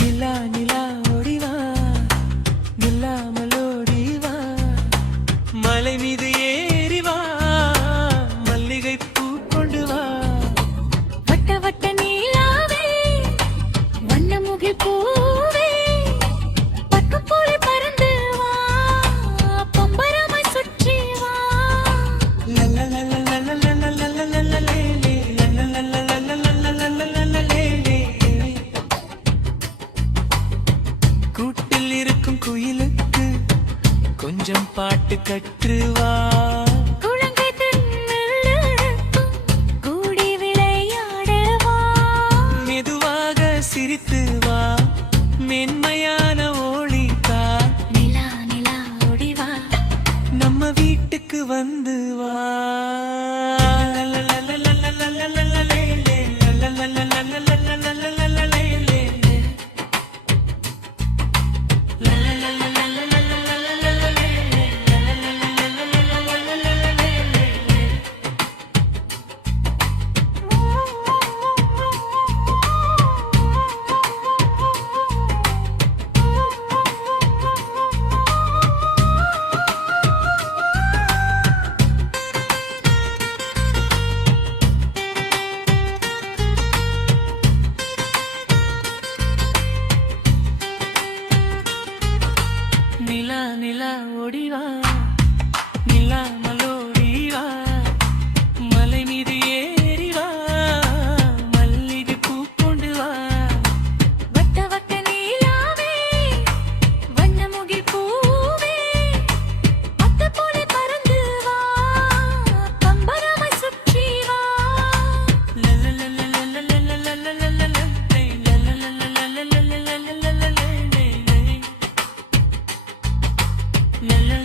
நிலா நிலா ஓடிவா நில்லாமலோடிவா மலை மீது ஏறிவா மல்லிகை பூ கொண்டு வா வட்ட வட்ட நீலாவே வண்ணமுகில் பூவே பக்கம் போல பறந்து வா பம்பரமாய் சுற்றி வா கூட்டில் இருக்கும் குயிலுக்கு கொஞ்சம் பாட்டு கற்றுவா குழந்தை திண்ணுக்கும் கூடி விளையாடவா மெதுவாக சிரித்து வா மென்மையான ஒளிதா நிலா நிலா ஓடிவா நம்ம வீட்டுக்கு வந்து வா நிலா நிலா ஓடிவா நில்லாமலோடிவா மலை மீது ஏறிவா மல்லிகை பூ கொண்டு வா வட்ட வட்ட நீலாவே வண்ணமுகில் பூவே அத்த போல பறந்து வா பம்பரமாய் சுற்றி வா la la